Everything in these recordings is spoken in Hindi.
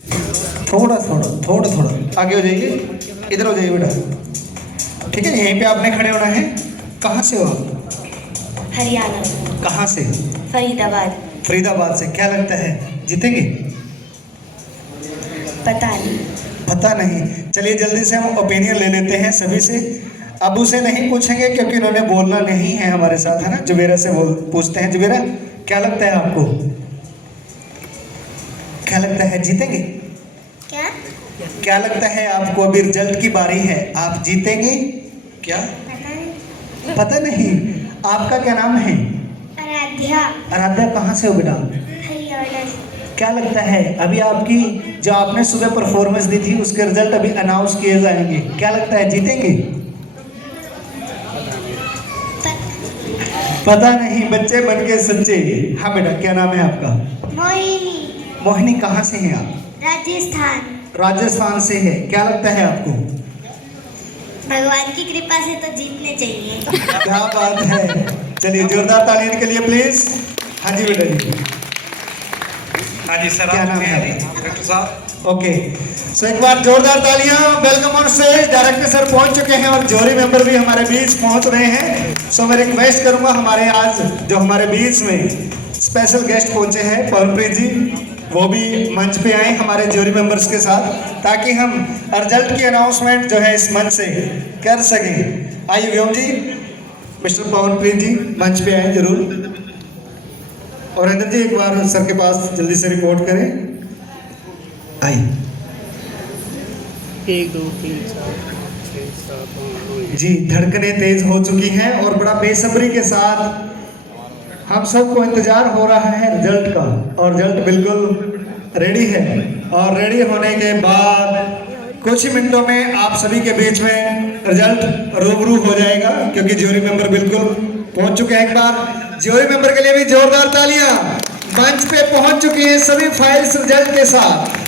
थोड़ा थोड़ा थोड़ा थोड़ा आगे हो जाइए, इधर हो जाइए बेटा। ठीक है, यहीं पे आपने खड़े होना है। कहाँ से हो आप? हरियाणा। कहाँ से? फरीदाबाद। फरीदाबाद से। क्या लगता है जीतेंगे? पता नहीं। पता नहीं। चलिए जल्दी से हम ओपिनियन ले लेते हैं सभी से। अब उसे नहीं पूछेंगे क्योंकि उन्होंने बोलना नहीं है हमारे साथ, है ना। जुबेरा से पूछते हैं। जुबेरा, क्या लगता है आपको? क्या लगता है जीतेंगे? क्या? क्या लगता है आपको? अभी रिजल्ट की बारी है, आप जीतेंगे क्या? पता नहीं। पता नहीं। आपका क्या नाम है? आराध्या। आराध्या, कहाँ से हो बेटा? हरियाणा से। क्या लगता है अभी आपकी जो आपने सुबह परफॉर्मेंस दी थी उसके रिजल्ट अभी अनाउंस किए जाएंगे, क्या लगता है जीतेंगे? पता नहीं। बच्चे बन के सच्चे। हाँ बेटा, क्या नाम है आपका? मोहिनी। मोहिनी, कहाँ से हैं आप? राजस्थान। राजस्थान से है। क्या लगता है आपको? भगवान की कृपा से तो जीतने चाहिए। क्या बात है। चलिए जोरदार ताली इनके लिए प्लीज। हाँ जी बेटा जी। हाँ जी सर, क्या नाम है आपका? डॉक्टर साहब। ओके, सो एक बार जोरदार तालियां। Welcome on stage. Director sir पहुंच चुके हैं और जौहरी मेंबर भी हमारे बीच पहुंच रहे हैं। सो मैं रिक्वेस्ट करूंगा, हमारे आज जो हमारे बीच में स्पेशल गेस्ट पहुंचे हैं पवनप्रीत जी, वो भी मंच पे आए हमारे जौहरी मेंबर्स के साथ, ताकि हम रिजल्ट की अनाउंसमेंट जो है इस मंच से कर सकें। आइए व्योम जी, मिस्टर पवनप्रीत जी मंच पे आए जरूर। और अंदर जी एक बार सर के पास जल्दी से रिपोर्ट करें। आइए 1 2 3 4 6 7 8 जी। धड़कनें तेज हो चुकी हैं और बड़ा बेसब्री के साथ हम सबको इंतजार हो रहा है रिजल्ट का, और रिजल्ट बिल्कुल रेडी है। और रेडी होने के बाद कुछ ही मिनटों में आप सभी के बीच में रिजल्ट रूबरू हो जाएगा, क्योंकि ज्यूरी मेंबर बिल्कुल पहुंच चुके हैं। एक बार ज्यूरी मेंबर के लिए भी जोरदार तालियां। मंच पे पहुंच चुकी हैं सभी फाइल्स रिजल्ट के साथ।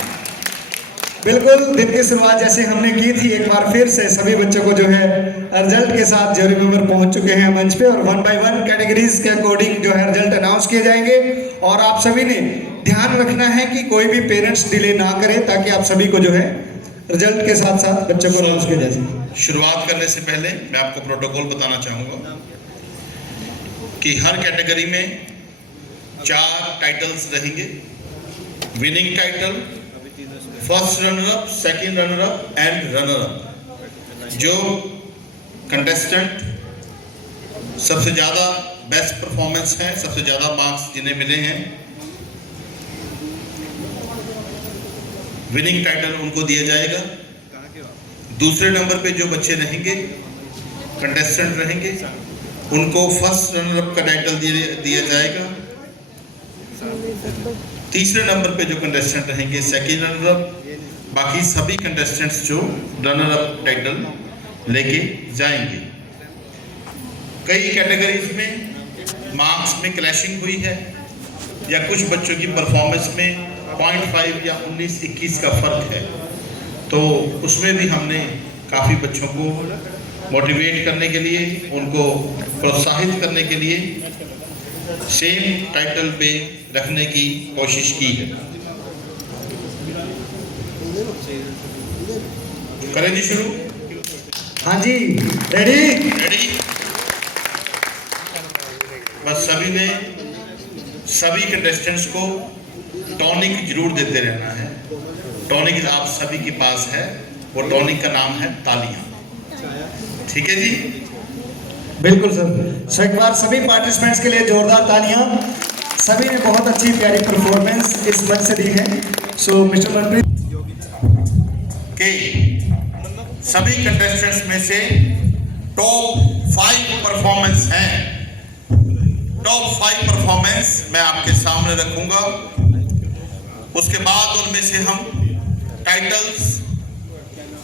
बिल्कुल दिन की शुरुआत जैसे हमने की थी, एक बार फिर से सभी बच्चों को जो है रिजल्ट के साथ ज्यूरी मेंबर पहुंच चुके हैं मंच पे, और 1 बाय 1 कैटेगरीज के अकॉर्डिंग जो है रिजल्ट अनाउंस किए जाएंगे। और आप सभी ने ध्यान रखना है कि कोई भी पेरेंट्स डिले ना करे, ताकि आप सभी को जो है रिजल्ट के साथ साथ बच्चों को अनाउंस किया जाए। शुरुआत करने से पहले मैं आपको प्रोटोकॉल बताना चाहूँगा कि हर कैटेगरी में 4 टाइटल्स रहेंगे। Winning title, first runner up, second runner up and runner up. जो कंटेस्टेंट सबसे ज़्यादा बेस्ट परफॉर्मेंस है, सबसे ज़्यादा मार्क्स जिन्हें मिले हैं, विनिंग टाइटल उनको दिया जाएगा। दूसरे नंबर पे जो बच्चे रहेंगे, कंटेस्टेंट रहेंगे, उनको फर्स्ट रनर अप का टाइटल दिया जाएगा। तीसरे नंबर पे जो कंटेस्टेंट रहेंगे, सेकंड रनर अप। बाकी सभी कंटेस्टेंट्स जो रनर अप टाइटल लेके जाएंगे। कई कैटेगरीज में मार्क्स में क्लैशिंग हुई है, या कुछ बच्चों की परफॉर्मेंस में 0.5 या 19-21 का फर्क है, तो उसमें भी हमने काफ़ी बच्चों को मोटिवेट करने के लिए, उनको प्रोत्साहित करने के लिए सेम टाइटल पे रखने की कोशिश की है। करें जी शुरू? हाँ जी, रेडी? रेडी? बस सभी ने सभी कंटेस्टेंट्स को टॉनिक जरूर देते रहना है। टॉनिक आप सभी के पास है, वो टॉनिक का नाम है तालियां। ठीक है जी? बिल्कुल सर। सो एक बार सभी पार्टिसिपेंट्स के लिए जोरदार तालियां। सभी ने बहुत अच्छी प्यारी परफॉर्मेंस इस मंच से दी है। सो मिस्टर मनप्रीत के सभी कंटेस्टेंट्स में से टॉप 5 परफॉर्मेंस हैं। टॉप 5 परफॉर्मेंस मैं आपके सामने रखूंगा। उसके बाद उनमें से हम टाइटल्स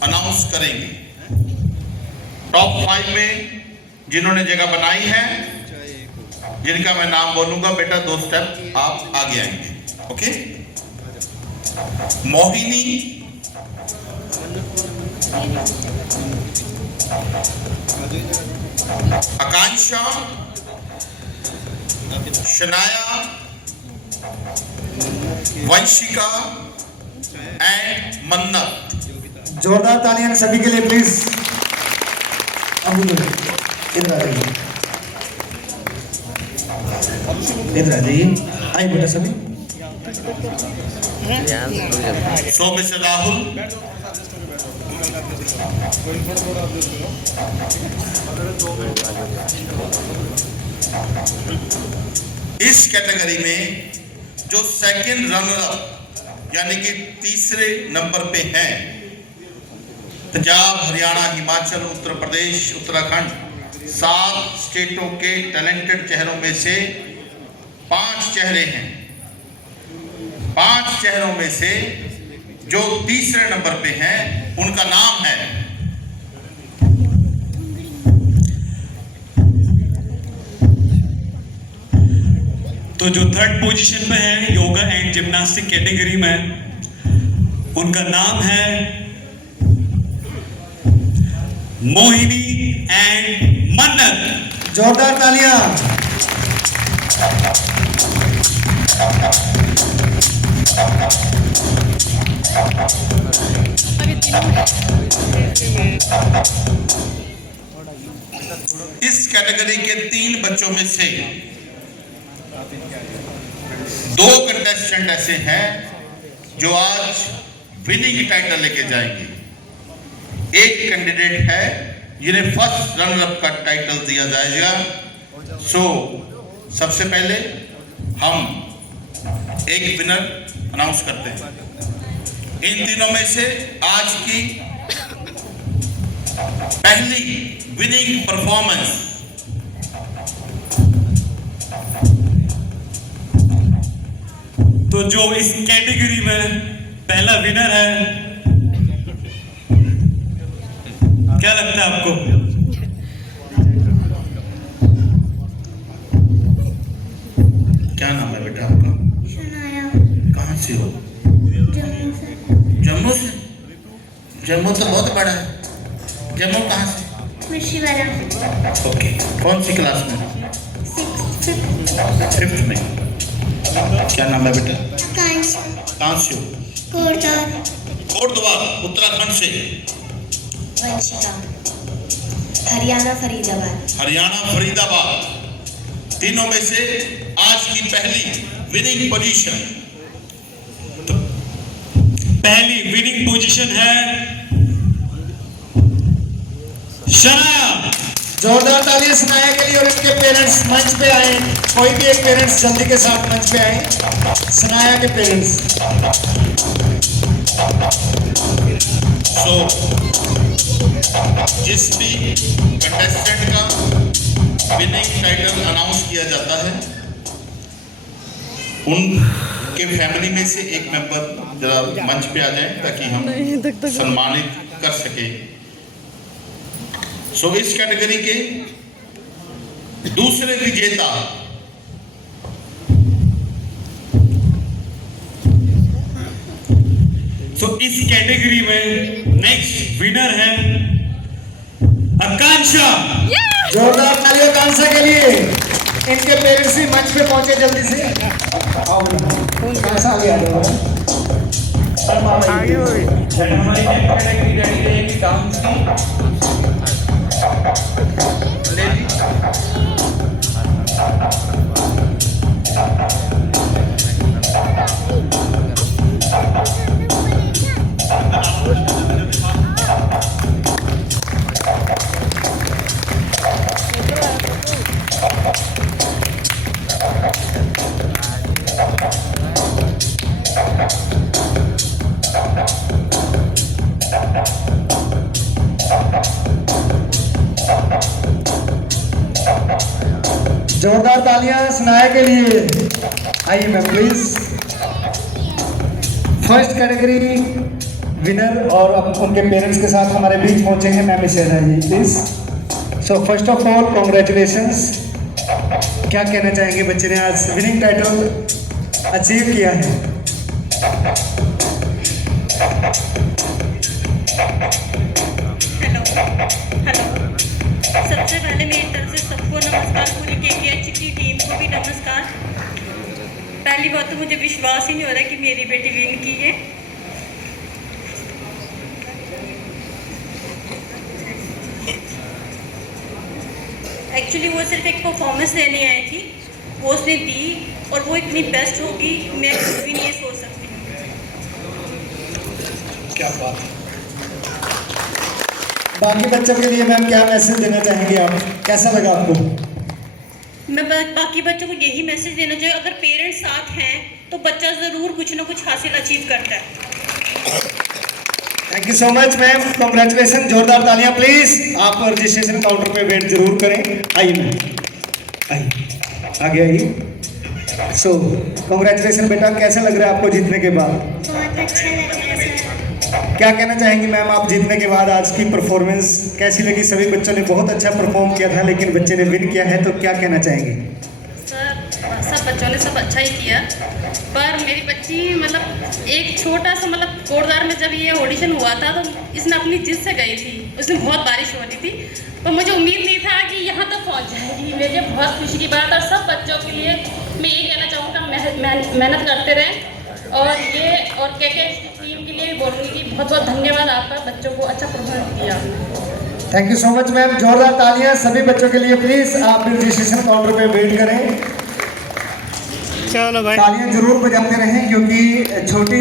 अनाउंस करेंगे। टॉप 5 में जिन्होंने जगह बनाई है, जिनका मैं नाम बोलूंगा, बेटा 2 स्टेप आप आगे आएंगे। Okay? Mohini, Akanksha, Shanaya, Vanshika, and मन्नत। जोरदार तालियां सभी के लिए प्लीज। इधर आ जाइए, इधर आ जाइए, आइए बेटा सभी। सो मिस्टर राहुल, इस कैटेगरी में जो सेकंड रनर अप यानी कि तीसरे नंबर पे हैं, पंजाब, हरियाणा, हिमाचल, उत्तर प्रदेश, उत्तराखंड, 7 स्टेटों के टैलेंटेड चेहरों में से 5 चेहरे हैं। 5 चेहरों में से जो तीसरे नंबर पे हैं उनका नाम है तो जो थर्ड पोजीशन पे है योगा एंड जिम्नास्टिक कैटेगरी में, उनका नाम है मोहिनी एंड मन्नत। जोरदार तालियां। इस कैटेगरी के 3 बच्चों में से 2 कंटेस्टेंट ऐसे हैं जो आज विनिंग टाइटल लेके जाएंगे। एक कैंडिडेट है जिन्हें फर्स्ट रनर अप का टाइटल दिया जाएगा। सो सबसे पहले हम एक विनर अनाउंस करते हैं। इन तीनों में से आज की पहली विनिंग परफॉर्मेंस तो जो इस कैटेगरी में पहला विनर है, क्या लगता है आपको? क्या नाम है बेटा आपका? सुनाया कहाँ से हो? जम्मू से। जम्मू से? जम्मू तो बहुत बड़ा है। जम्मू कहाँ से? खुशीवाला ओके, कौन सी क्लास में? 5th में। क्या नाम है बेटा? कांच कहाँ से हो? कोटद्वार कोटद्वार, उत्तराखंड से। वंशिका हरियाणा फरीदाबाद। हरियाणा फरीदाबाद। तीनों में से आज की पहली विनिंग पोजीशन। पहली विनिंग पोजीशन है शनाया। जोरदार तालियां सनाया के लिए और इनके पेरेंट्स मंच पे आए। कोई भी एक पेरेंट्स जल्दी के साथ मंच पे आए। सनाया के पेरेंट्स। सो जिस भी कंटेस्टेंट का विनिंग टाइटल अनाउंस किया जाता है उनके फैमिली में से एक मेंबर जरा मंच पे आ जाए ताकि हम सम्मानित कर सके। सो इस कैटेगरी के दूसरे विजेता तो इस कैटेगरी में नेक्स्ट विनर है आकांक्षा। जोरदार तालियां आकांक्षा के लिए। इनके पेरेंट्स भी मंच पे पहुंचे जल्दी से। आओ आकांक्षा आगे आ जाओ। हमारी नेक्स्ट कैटेगरी रेडी रहेगी डांस की। ले जी। जोरदार तालियां सनाया के लिए। आइए ma'am please. First category winner और अब उनके पेरेंट्स के साथ हमारे बीच पहुंचेंगे। मैम इसे आइए please. So first of all congratulations. क्या कहना चाहेंगे? बच्चे ने आज विनिंग टाइटल अचीव किया है। हेलो, सबसे पहले मेरी तरफ से सबको नमस्कार। पूरी KKH की टीम को भी नमस्कार। पहली बात तो मुझे विश्वास ही नहीं हो रहा कि मेरी बेटी विन की है। एक्चुअली वो सिर्फ एक परफॉर्मेंस देने आई थी, वो उसने दी और वो इतनी बेस्ट होगी मैं कभी नहीं सोच सकती। क्या बात है। बाकी बच्चों के लिए मैम क्या मैसेज देना चाहेंगे आप, कैसा लगा आपको? मैं बाकी बच्चों को यही मैसेज देना चाहिए, अगर पेरेंट्स साथ हैं तो बच्चा ज़रूर कुछ ना कुछ हासिल अचीव करता है। Thank you so much ma'am, congratulation, जोरदार तालियां प्लीज। आप रजिस्ट्रेशन काउंटर पे वेट जरूर करें। आइए मैम, आइए आगे आइए। सो कॉन्ग्रेचुलेसन बेटा, कैसा लग रहा है आपको जीतने के बाद? बहुत अच्छा लग रहा है सर। क्या कहना चाहेंगी मैम आप जीतने के बाद? आज की परफॉर्मेंस कैसी लगी? सभी बच्चों ने बहुत अच्छा परफॉर्म किया था, लेकिन बच्चे ने विन किया है, तो क्या कहना चाहेंगे? सर सब बच्चों ने सब अच्छा ही किया, पर मेरी बच्ची मतलब एक छोटा सा मतलब कोटद्वार में जब ये ऑडिशन हुआ था तो इसने अपनी जिद से गई थी, उसमें बहुत बारिश हो रही थी, तो मुझे उम्मीद नहीं था कि यहाँ तक पहुँच जाएगी। मेरे बहुत खुशी की बात, और सब बच्चों के लिए मैं ये कहना चाहूँगा मेहनत करते रहें, और के टीम के लिए भी बोलूँगी कि बहुत बहुत धन्यवाद आपका, बच्चों को अच्छा परफॉर्म किया। Thank you so much ma'am, जोरदार तालियां सभी बच्चों के लिए प्लीज। आप भी रजिस्ट्रेशन काउंटर पे वेट करें, चलो भाई। तालियां जरूर बजाते रहें क्योंकि छोटी